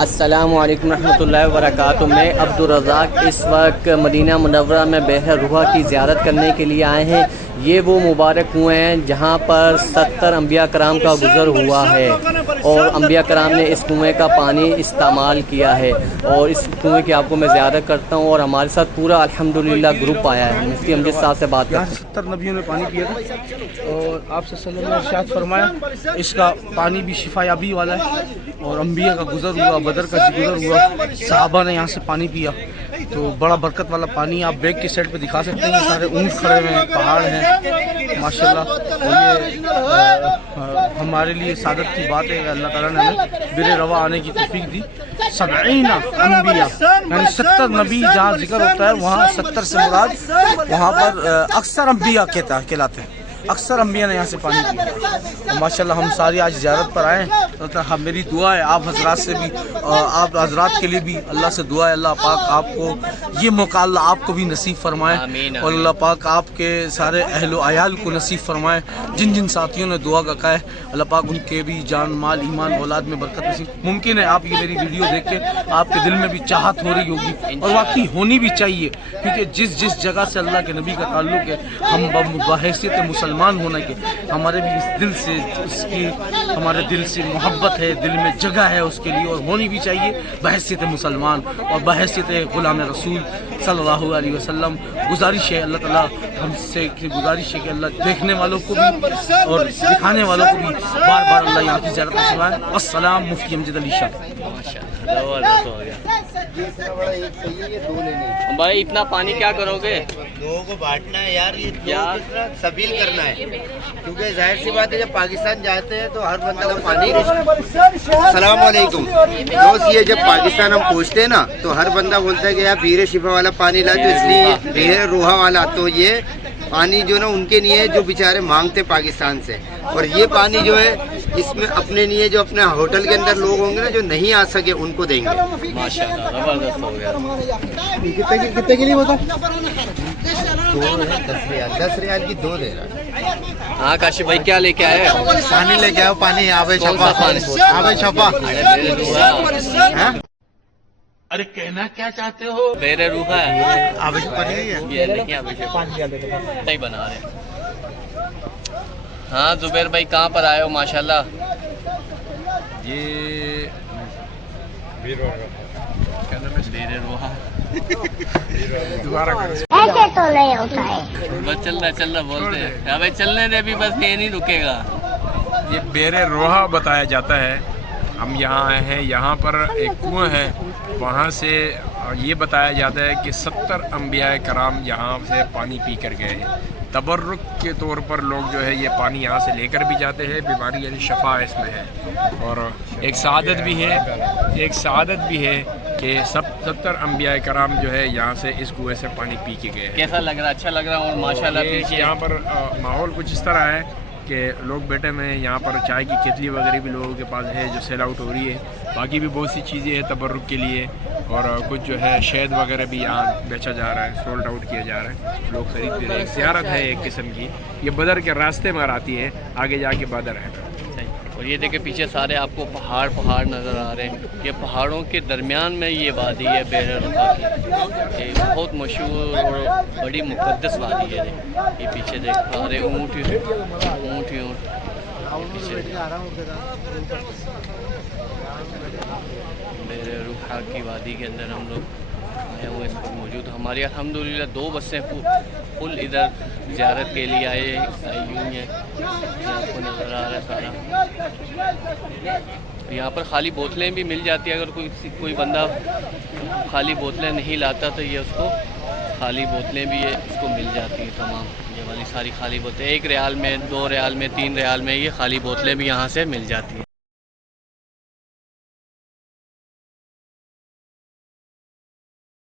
السلام علیکم رحمۃ اللہ وبرکاتہ۔ میں عبدالرزاق اس وقت مدینہ منورہ میں بحر روحہ کی زیارت کرنے کے لیے آئے ہیں۔ یہ وہ مبارک کنویں ہیں جہاں پر 70 انبیاء کرام کا گزر ہوا ہے اور انبیاء کرام نے اس کنویں کا پانی استعمال کیا ہے، اور اس کنویں کی آپ کو میں زیارت کرتا ہوں، اور ہمارے ساتھ پورا الحمدللہ گروپ آیا ہے۔ مفتی امجد صاحب سے بات کرتے ہیں۔ 70 نبیوں نے پانی پیا تھا اور آپ صلی اللہ علیہ وسلم نے ارشاد فرمایا اس کا پانی بھی شفا یابی والا ہے، اور انبیاء کا گزر ہوا، بدر کا گزر ہوا، صحابہ نے یہاں سے پانی پیا، تو بڑا برکت والا پانی۔ آپ بیک کی سائڈ پہ دکھا سکتے ہیں، یہ سارے اونٹ کھڑے ہوئے ہیں، پہاڑ ہیں ماشاءاللہ۔ اور یہ ہمارے لیے سعادت کی بات ہے کہ اللہ تعالیٰ نے ہمیں بر روا آنے کی توفیق دی۔ 70 انبیاء یعنی 70 نبی جہاں ذکر ہوتا ہے وہاں 70 سے مراد وہاں پر اکثر انبیاء کہلاتے ہیں، اکثر انبیاء نے یہاں سے پانی پیا۔ ماشاءاللہ ہم ساری آج زیارت پر آئے ہیں۔ میری دعا ہے آپ حضرات سے بھی، آپ حضرات کے لیے بھی اللہ سے دعا ہے اللہ پاک آپ کو یہ موقع اللہ آپ کو بھی نصیب فرمائے، اور اللہ پاک آپ کے سارے اہل و عیال کو نصیب فرمائے۔ جن جن ساتھیوں نے دعا کا کہا ہے اللہ پاک ان کے بھی جان مال ایمان اولاد میں برکت نصیب۔ ممکن ہے آپ یہ میری ویڈیو دیکھ کے آپ کے دل میں بھی چاہت ہو رہی ہوگی، اور واقعی ہونی بھی چاہیے، کیونکہ جس جگہ سے اللہ کے نبی کا تعلق ہے، ہم بحیثیت مسلمان ہونے کے ہمارے بھی اس دل سے اس کی ہمارے دل سے محبت ہے، دل میں جگہ ہے اس کے لیے، اور ہونی بھی چاہیے بحیثیت مسلمان اور بحیثیت غلام رسول صلی اللہ علیہ وسلم۔ گزارش ہے اللہ تعالیٰ ہم سے گزارش ہے کہ اللہ دیکھنے والوں کو بھی اور دکھانے والوں کو بھی بار بار اللہ یہاں کی زیارت فرمائے۔ السلام، مفتی امجد علی شاہ۔ بھائی اتنا پانی کیا کرو گے؟ لوگوں کو بانٹنا ہے یار، یہ سبیل کرنا ہے، کیونکہ ظاہر سی بات ہے جب پاکستان جاتے ہیں تو ہر بندہ کا پانی۔ السلام علیکم دوست، یہ جب پاکستان ہم پہنچتے ہیں نا تو ہر بندہ بولتا ہے کہ یار بیر شفا والا پانی لا، تو اس لیے بیر روحا والا، تو یہ پانی جو نا ان کے لیے جو بیچارے مانگتے پاکستان سے، اور یہ پانی جو ہے اس میں اپنے لیے جو اپنے ہوٹل کے اندر لوگ ہوں گے نا جو نہیں آ سکے ان کو دیں گے۔ ماشاءاللہ زبردست ہو گیا۔ کتنے کے لیے ہوتا؟ 10 ریال کی 2 دے رہا۔ ہاں کاشف بھائی کیا لے کے آئے؟ پانی لے کے آؤ، پانی آبے چھپا، آبے چھپا۔ ارے کہنا کیا چاہتے ہو؟ بیر روحہ ہے، آبے چھپا نہیں ہے یہ نہیں آبے چھپا نہیں بنا رہے۔ ہاں زبیر بھائی کہاں پر آئے ہو؟ ماشاءاللہ یہ بیر روحہ دوبارہ کریں۔ ایسے تو نہیں ہوتا ہے۔ بس چل رہا بولتے ہیں، ہاں بھائی چلنے دے، ابھی بس یہ نہیں رکے گا۔ یہ بیر روحہ بتایا جاتا ہے۔ ہم یہاں آئے ہیں، یہاں پر ایک کنواں ہے، وہاں سے یہ بتایا جاتا ہے کہ 70 انبیاء کرام یہاں سے پانی پی کر گئے ہیں۔ تبرک کے طور پر لوگ جو ہے یہ پانی یہاں سے لے کر بھی جاتے ہیں، بیماری یعنی شفا اس میں ہے، اور ایک سعادت بھی ہے کہ 70 انبیاء کرام جو ہے یہاں سے اس کنویں سے پانی پی کے گئے ہیں۔ کیسا لگ رہا ہے؟ اچھا لگ رہا ہے، اور ماشاءاللہ پیچھے یہاں پر ماحول کچھ اس طرح ہے کہ لوگ بیٹھے ہوئے ہیں، یہاں پر چائے کی کیتلی وغیرہ بھی لوگوں کے پاس ہے جو سیل آؤٹ ہو رہی ہے، باقی بھی بہت سی چیزیں ہیں تبرک کے لیے، اور کچھ جو ہے شہد وغیرہ بھی یہاں بیچا جا رہا ہے، سولڈ آؤٹ کیا جا رہا ہے، لوگ خرید بھی رہے ہیں۔ ایک زیارت ہے ایک قسم کی، یہ بدر کے راستے میں آتی ہے، آگے جا کے بدر ہے۔ اور یہ دیکھیں پیچھے سارے آپ کو پہاڑ نظر آ رہے ہیں، یہ پہاڑوں کے درمیان میں یہ وادی ہے بیر روحہ کی، یہ بہت مشہور اور بڑی مقدس وادی ہے۔ یہ پیچھے دیکھ سارے اونٹ ہی پیچھے بیر روحہ کی وادی کے اندر ہم لوگ آئے ہوئے اس وقت موجود۔ ہماری الحمدللہ 2 بسیں فل ادھر زیارت کے لیے آئی ہوئی ہیں، آپ کو نظر آ رہا ہے سارا۔ یہاں پر خالی بوتلیں بھی مل جاتی ہیں، اگر کوئی بندہ خالی بوتلیں نہیں لاتا تو یہ اس کو خالی بوتلیں بھی اس کو مل جاتی ہیں تمام، یہ والی ساری خالی بوتلیں 1 ریال میں، 2 ریال میں، 3 ریال میں، یہ خالی بوتلیں بھی یہاں سے مل جاتی ہیں۔